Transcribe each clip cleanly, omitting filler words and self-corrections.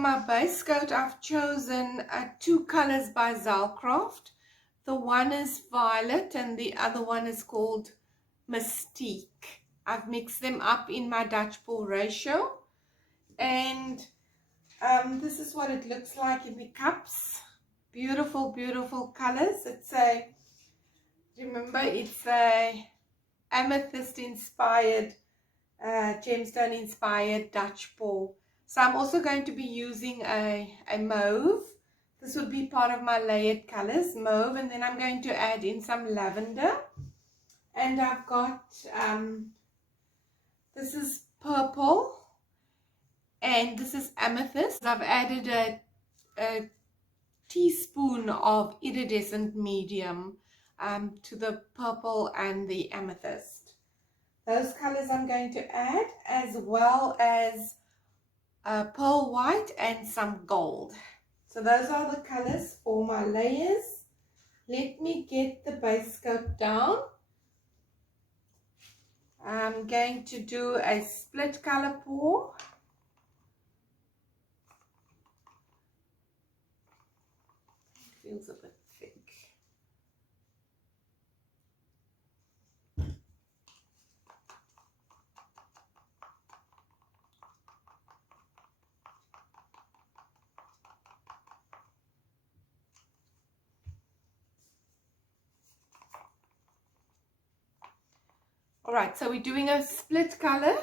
For my base coat, I've chosen two colors by DALA Craft. The one is Violet and the other one is called Mystique. I've mixed them up in my Dutch pour ratio, and this is what it looks like in the cups. Beautiful, beautiful colors. It's a Amethyst inspired, gemstone inspired Dutch pour. So I'm also going to be using a mauve. This would be part of my layered colors, mauve, and then I'm going to add in some lavender. And I've got, this is purple, and this is amethyst. I've added a teaspoon of iridescent medium to the purple and the amethyst. Those colors I'm going to add, as well as pearl white and some gold. So those are the colors for my layers. Let me get the base coat down. I'm going to do a split color pour. It feels a bit thick. All right, so we're doing a split color.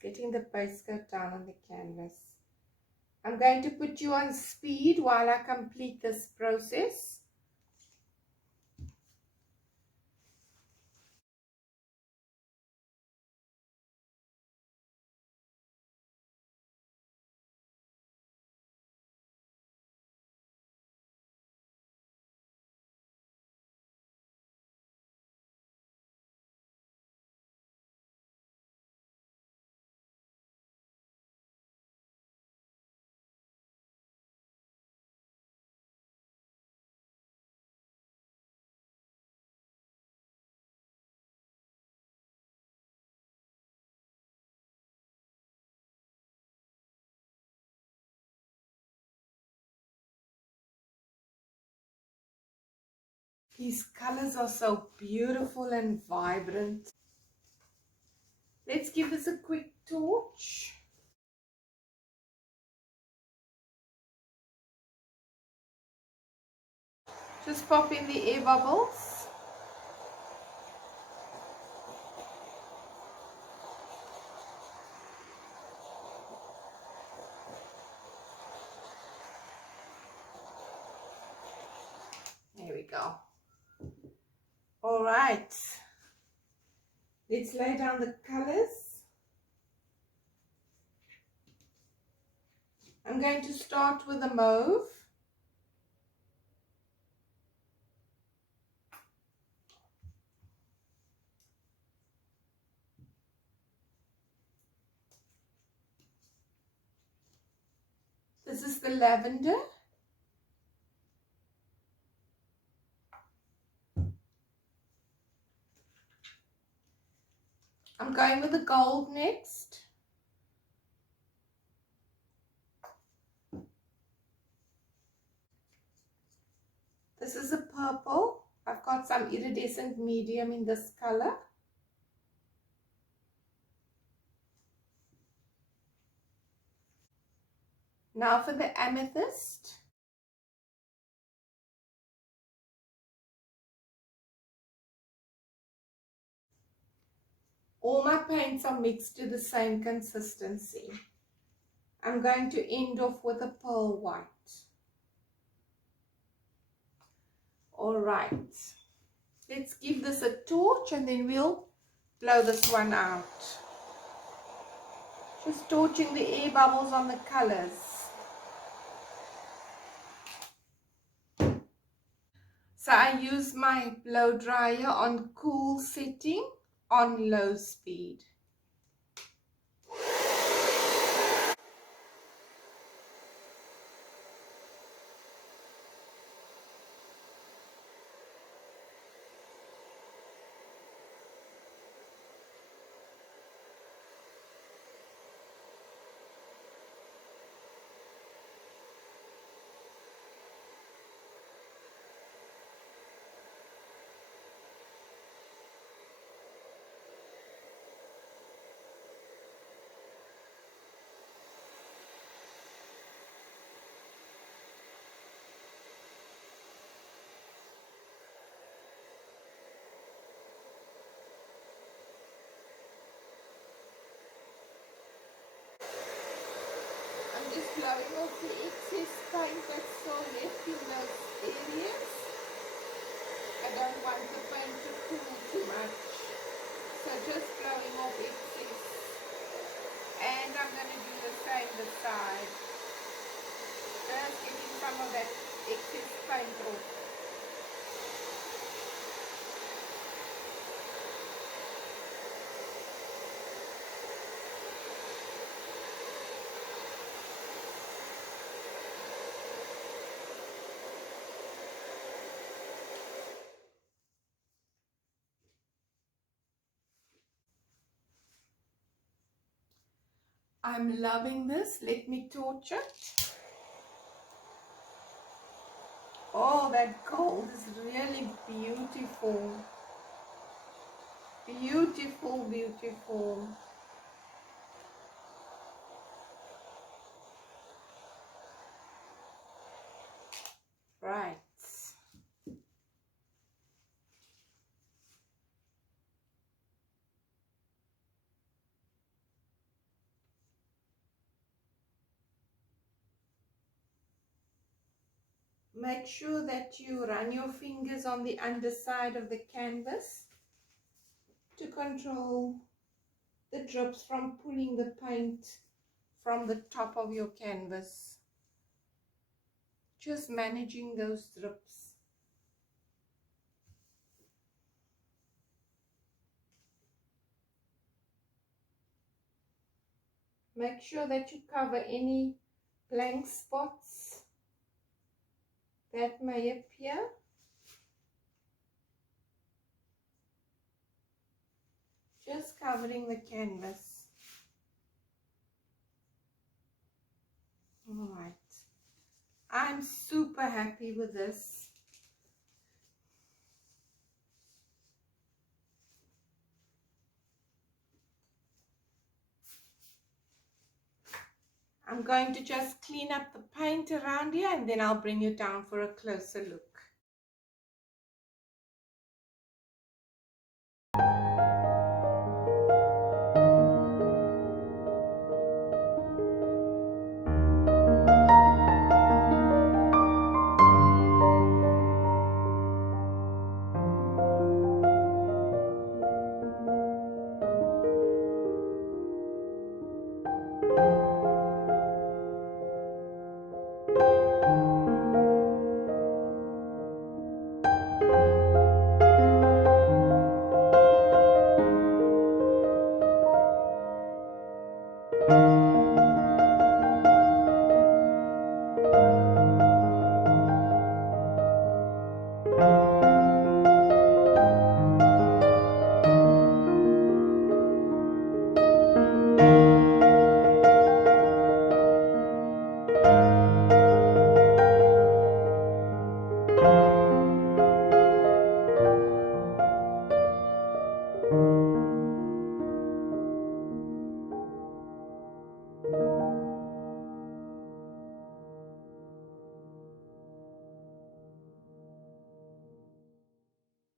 Getting the base coat down on the canvas. I'm going to put you on speed while I complete this process. These colors are so beautiful and vibrant. Let's give this a quick torch. Just pop in the air bubbles. There we go. All right. Let's lay down the colors. I'm going to start with the mauve. This is the lavender. I'm going with the gold next. This is a purple. I've got some iridescent medium in this color. Now for the amethyst. All my paints are mixed to the same consistency. I'm going to end off with a pearl white. All right. Let's give this a torch and then we'll blow this one out. Just torching the air bubbles on the colors. So I use my blow dryer on cool setting on low speed. blowing off the excess paint that's still left in those areas. I don't want the paint to cool too much, so just blowing off excess. And I'm going to do the same this side, just getting some of that excess paint off. I'm loving this. Let me torch it. Oh, that gold is really beautiful. Beautiful, beautiful. Right. Make sure that you run your fingers on the underside of the canvas to control the drips from pulling the paint from the top of your canvas. Just managing those drips. Make sure that you cover any blank spots that may appear. Just covering the canvas. Alright. I'm super happy with this. I'm going to just clean up the paint around here and then I'll bring you down for a closer look.